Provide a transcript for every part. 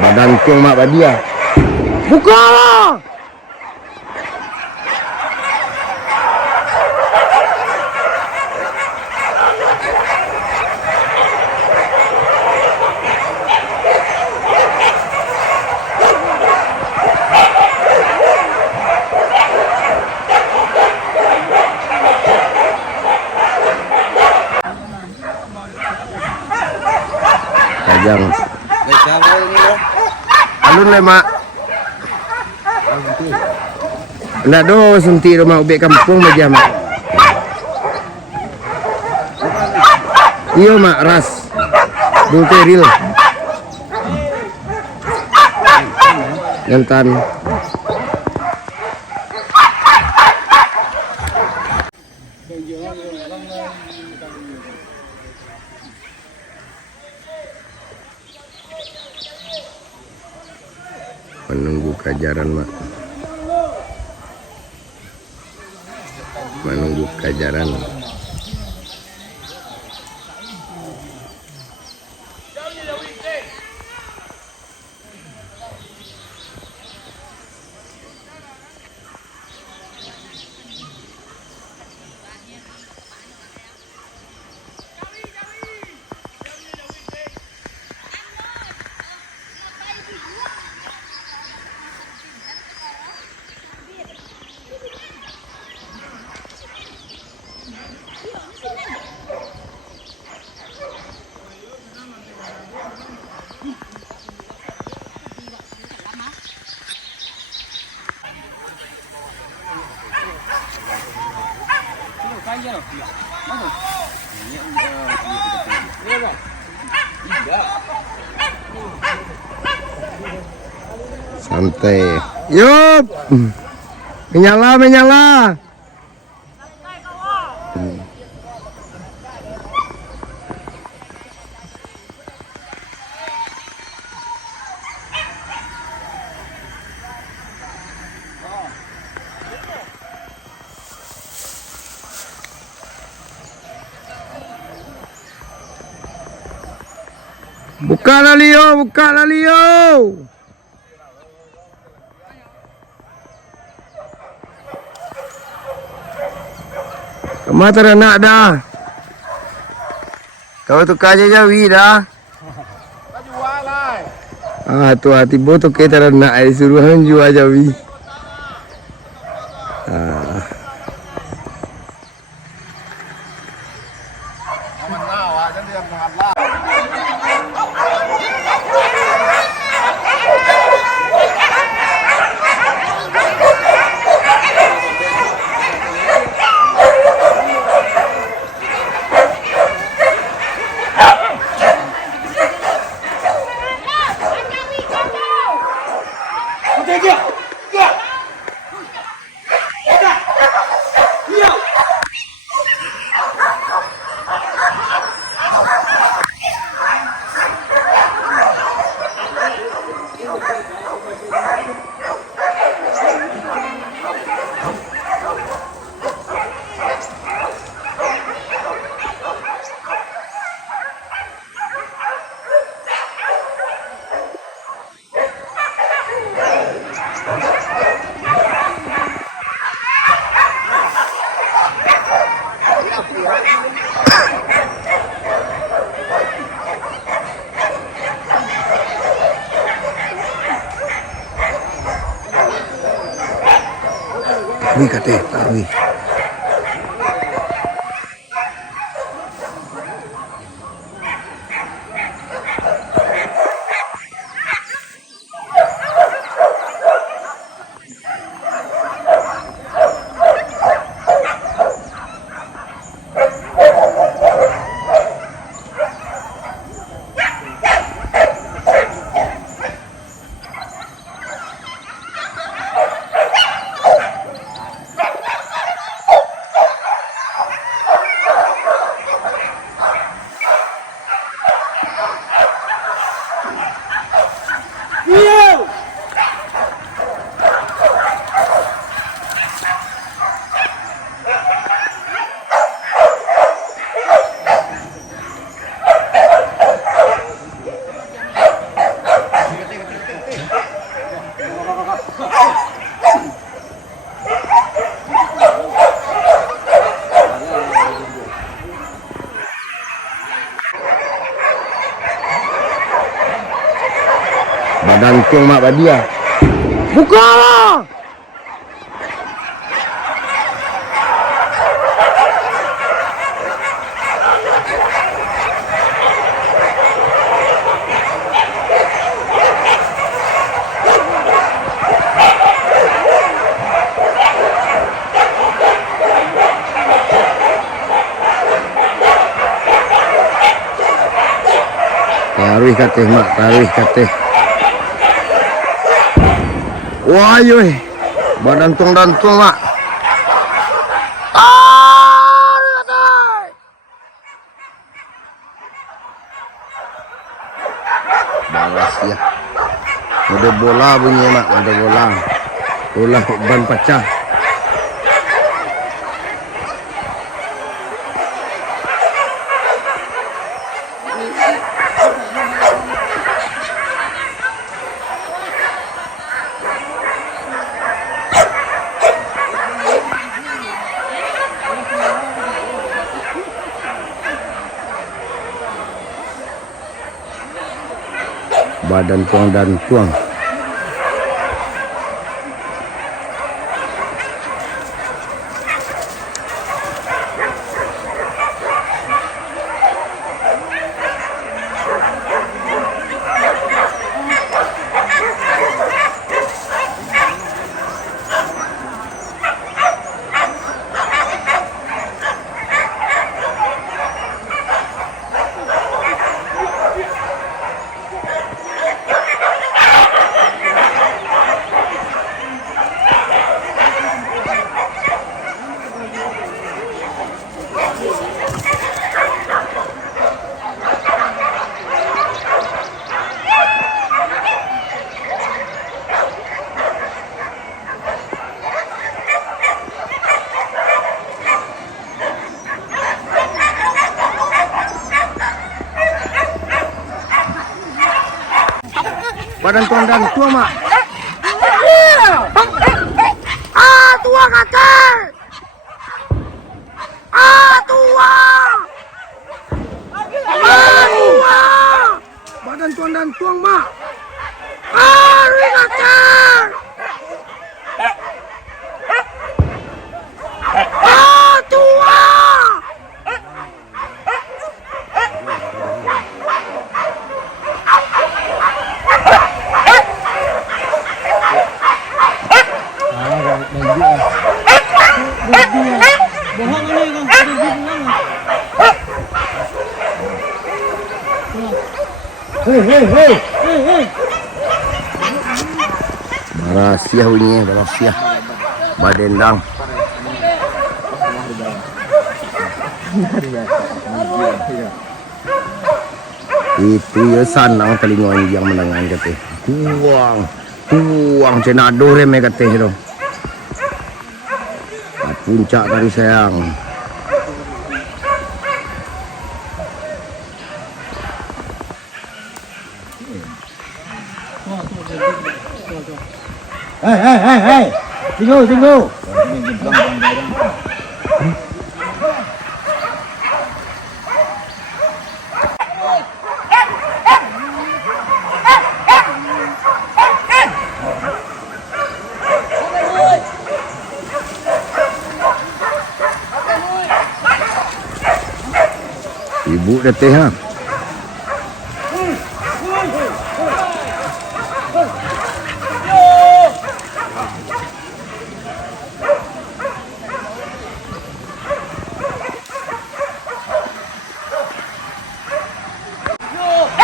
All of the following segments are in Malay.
Badan cung mak badia. Buka! Kajang. Alun le mak. Ndak do sunti rumah ubek kampung aja mak. Iya mak ras. Bulteril. Jantan. Menunggu kajaran mak. Menunggu kajaran. Santai. Yup. Menyala, menyala. Buka lah Leo, buka lah Leo. Kemana ternak dah? Kau tukar aja jawi dah. Ah tu hati bo tukar ternak ai suruhan jual jawi. Ah. Wih kate, wih. Badan tuang mak badia. Buka! Taruh kateh mak, taruh kateh. Wah, yoi. Badan tuang dan tuang mak. Balas ya. Ada bola bunyi mak, ada bola. Bola ban pecah. Badan tuang dan tuang. Badan tuang dan tuang mak. Tua kakak. Tua. Tua. Badan tuang dan tuang mak. Kakak. Tua. Hei. Rahasia bunyinya, rahasia. Badendang. Itu ya sanang telinga yang menangan kata. Tuang cenado reme kata itu. Puncak tadi sayang. Hei. Tunggu. Ibu dah teh ha.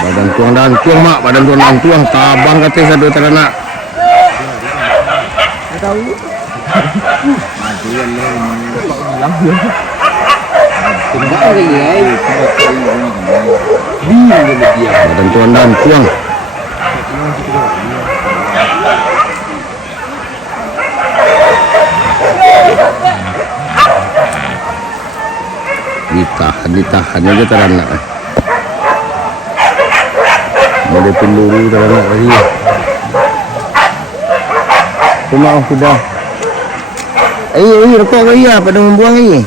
Badan tuang dan tuang mak, badan tuang dan tuang tabang kata satu teranak. Tahu. Majuan hilang dia. Badan tuang dan tuang. Ditahan aja teranak. Ada peluru teranak lagi. Sudah. Rokok ke iya pada membuang ini.